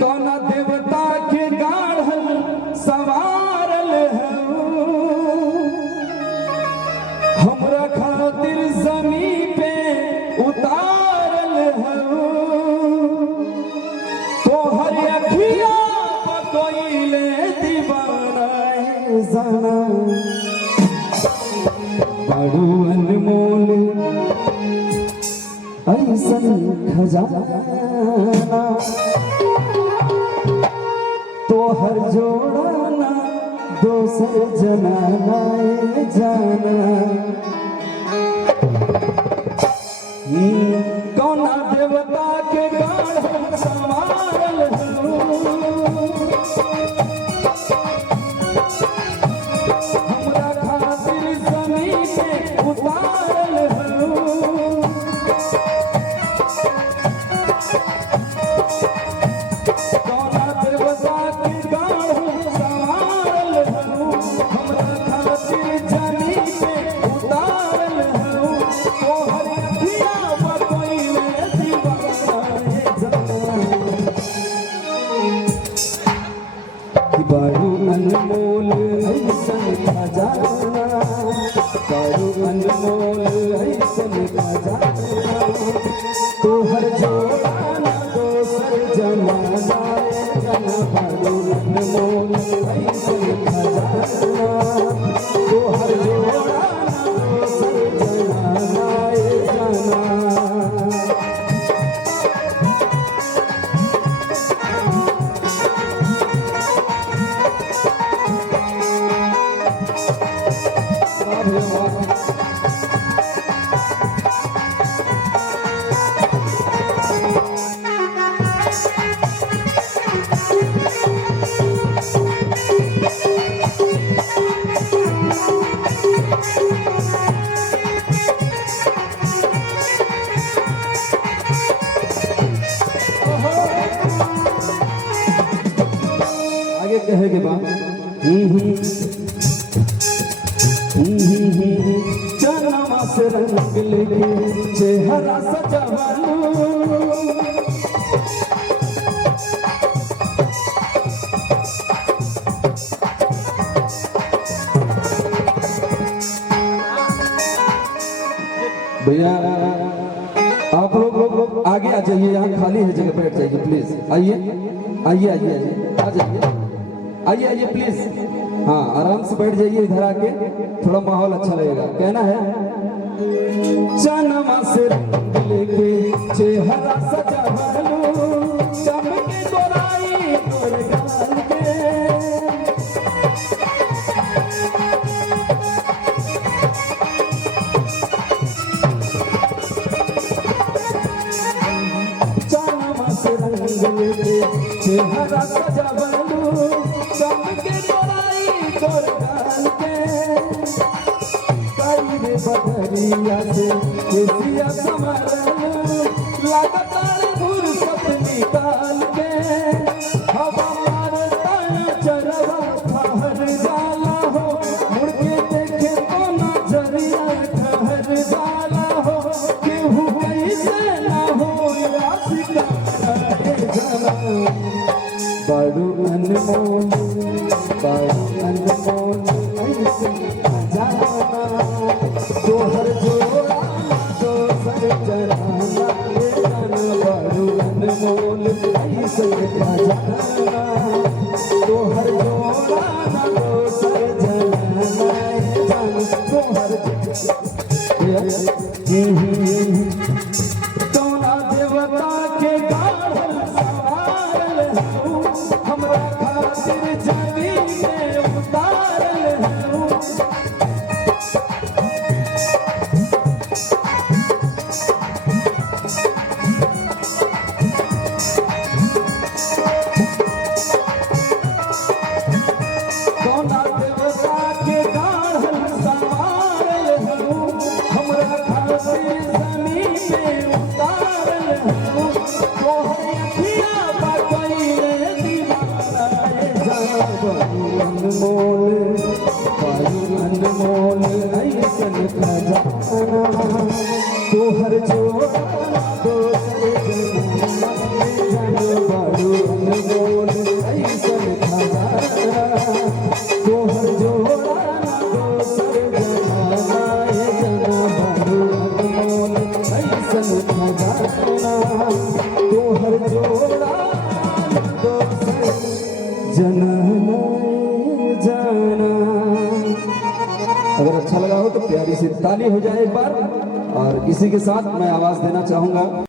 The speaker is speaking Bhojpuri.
कौना देवता के गाढ़ल सवारल है हमरा खातिर जमी पे उतारल है तोहर अखिया पकोइले दीवाना जाना बड़ू अनमोल ऐसन खजाना तोहर जोड़ाना दोसर जनाना जाना कौना देवता के गाढ़ल संवारल हमरा खातिर जमीन पे उतारल बड़ू अनमोल ऐसन खजाना बड़ू अनमोल ऐसन खजाना तोहर जोड़ाना दोसर जमाना बड़ू अनमोल ऐसन खजाना तोहर जोड़ाना दोसर जमाना जाना कहे के बाद चनमा से रंग लेके चेहरा सजावालू भैया आप लोग आगे आ जाइए, यहाँ खाली है जगह, बैठ जाइए प्लीज। आइए आइए आइए आ जाइए, आइए आइए प्लीज। हाँ आराम से बैठ जाइए, इधर आके थोड़ा माहौल अच्छा लगेगा। कहना है चनमा से रंग लेके चेहरा सजावालू चमके गोराई तोर गाल के चनमा से रंग लेके चेहरा सजावालू चमके गोराई तोर गाल के काईरे बदरिया से केसिया संवरलू लगातार फुर्सत निकाल के हवा मारता चरवा ठहर जाला हो मुड़ के देखे तो नजरिया ठहर जाला हो केहू कैसे ना हो आशिका जाना बड़ू अनमोल ऐसे जाना तोहर जोड़ाना दोसर जनाना बड़ू अनमोल ऐसे जाना तोहर जोड़ाना दोसर जनाना तोहर कौना देवता के गाढ़ल सवारल हमरा खातिर जमीन में उतारल कौना देवता के गाढ़ल सवारल हमरा खातिर जमीन में उतारल तोहर अखिया पकइले दीवाना अनमोल ऐसन खजाना तोहर जोड़ाना दोसर जाना जाना। अगर अच्छा लगा हो तो प्यारी सी ताली हो जाए एक बार। और इसी के साथ मैं आवाज देना चाहूंगा।